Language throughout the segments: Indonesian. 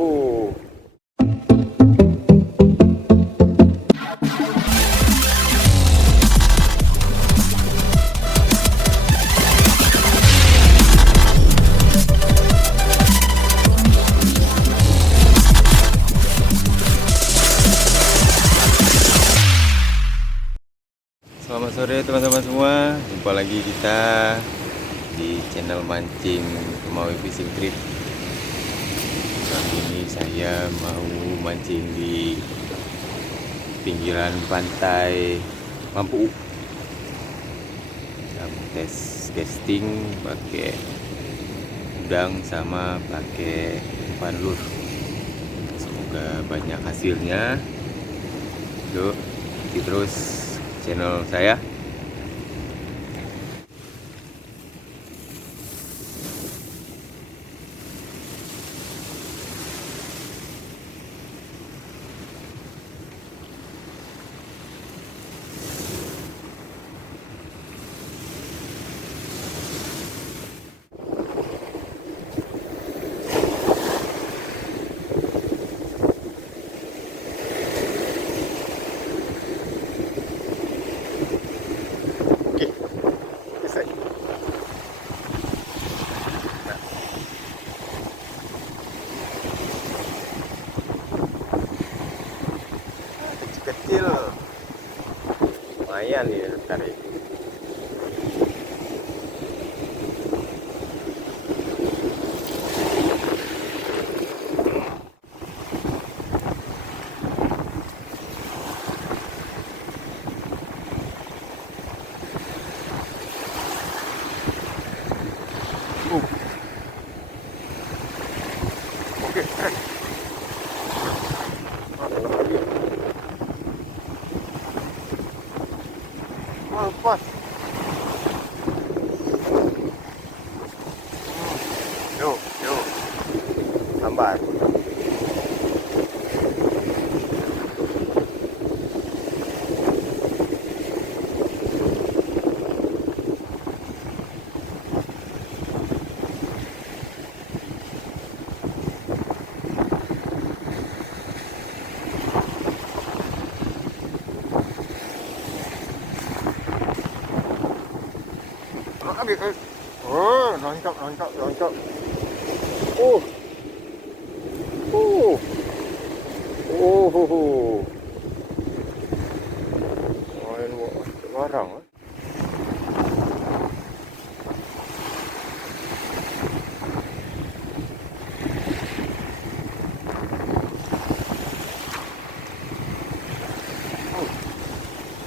Oh. Selamat sore teman-teman semua, jumpa lagi kita di channel mancing Kemawi Fishing Trip. Kali ini saya mau mancing di pinggiran pantai Mampu. Kita mau tes casting pakai udang sama pakai umpan lur. Semoga banyak hasilnya. Yuk, ikuti terus channel saya. Kecil lumayan ya tarik. Oke, keren. Lepas. Yuk, yuk. Lambat. Oh, nangkap. Oh. Oh. Oh. Main barang. Oh.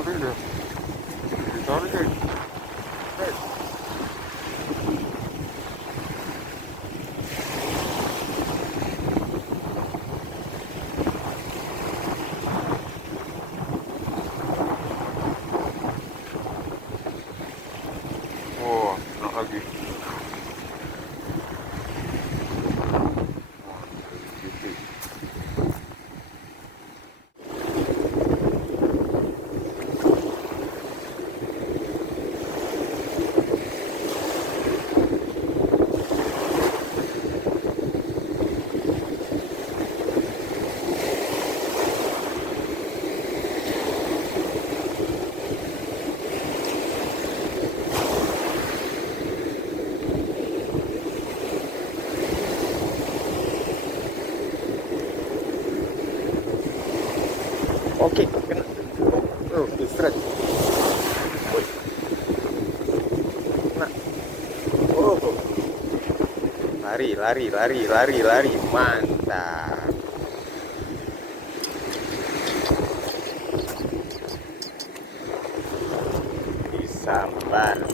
Apa dia? Ditarik ke. Oh, nak lagi. Oke, kena. Oh, istirahat. Kena. Oh. Lari. Mantap. Disambar.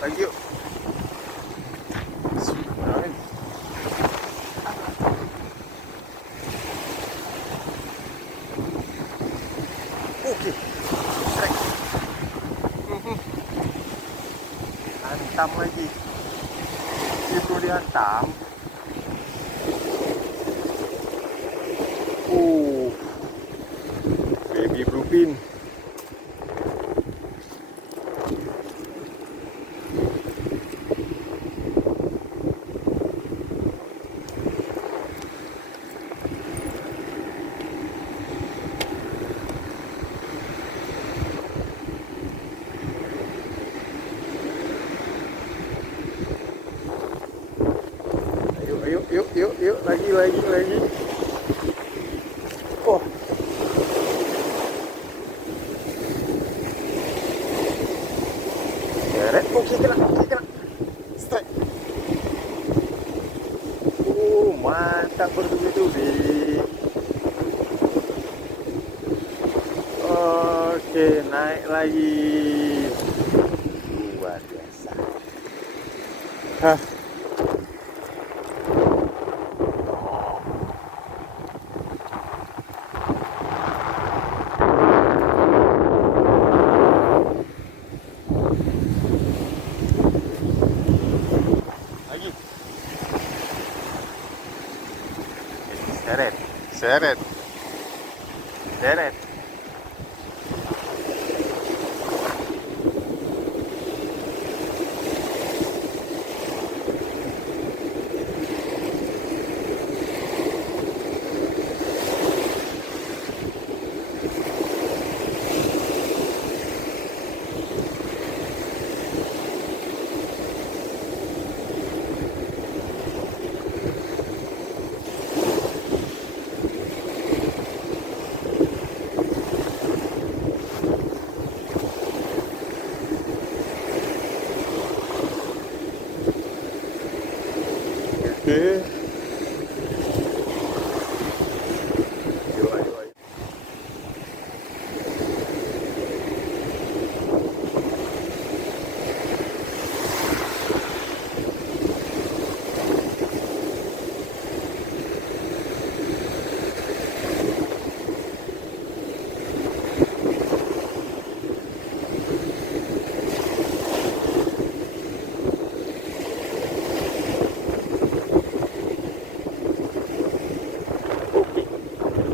Lagi yuk. Bismillahirrahmanirrahim. Oke. Strike. Hantam lagi. Itu dihantam. Uh, baby bluefin. Yuk, lagi. Oh, seret. Oke, kena. Strike. Mantap bertubi-tubi. Oke, naik lagi. Luar biasa. Hah. Lagi. Seret. Oke. Ayo.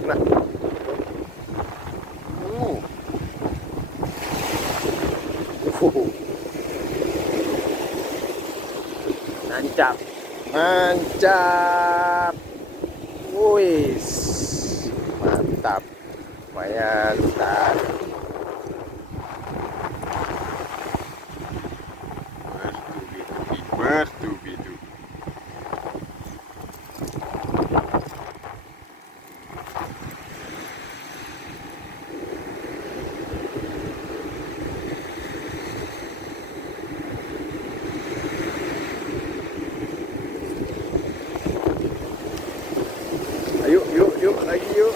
Nah. Uh. Nancap. Wis. Mantap. Lumayan, Ustaz. Bertubi-tubi. Yuk, lagi yuk.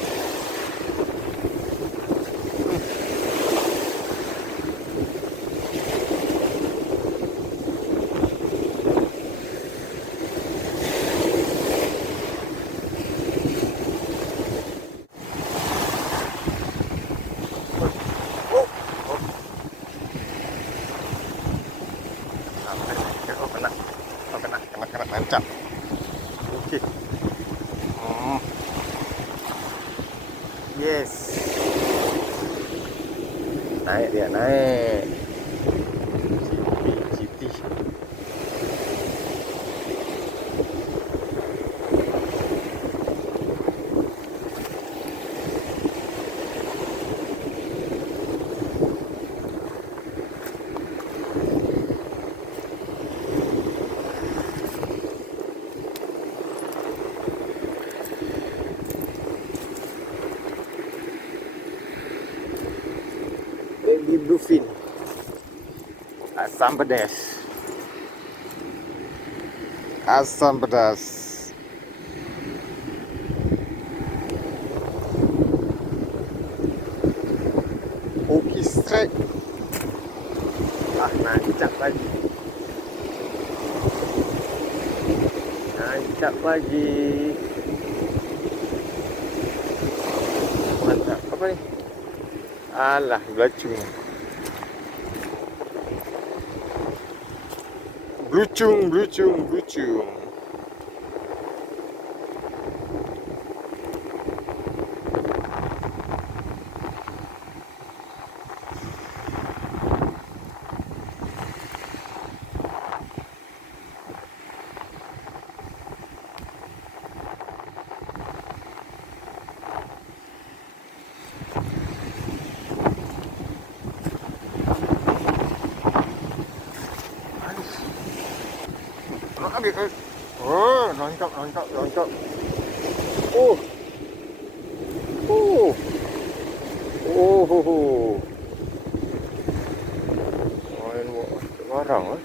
Kena nancap. Oke. Yes. Naik. GT. Baby bluefin. Asam pedas. Oke, strike. Nancap lagi. Mantap. Apa nih? Alah, belacung. Blucung. Oh, nangkap, nangkap, nangkap. Oh. Oh. Oh. Oh. Main barang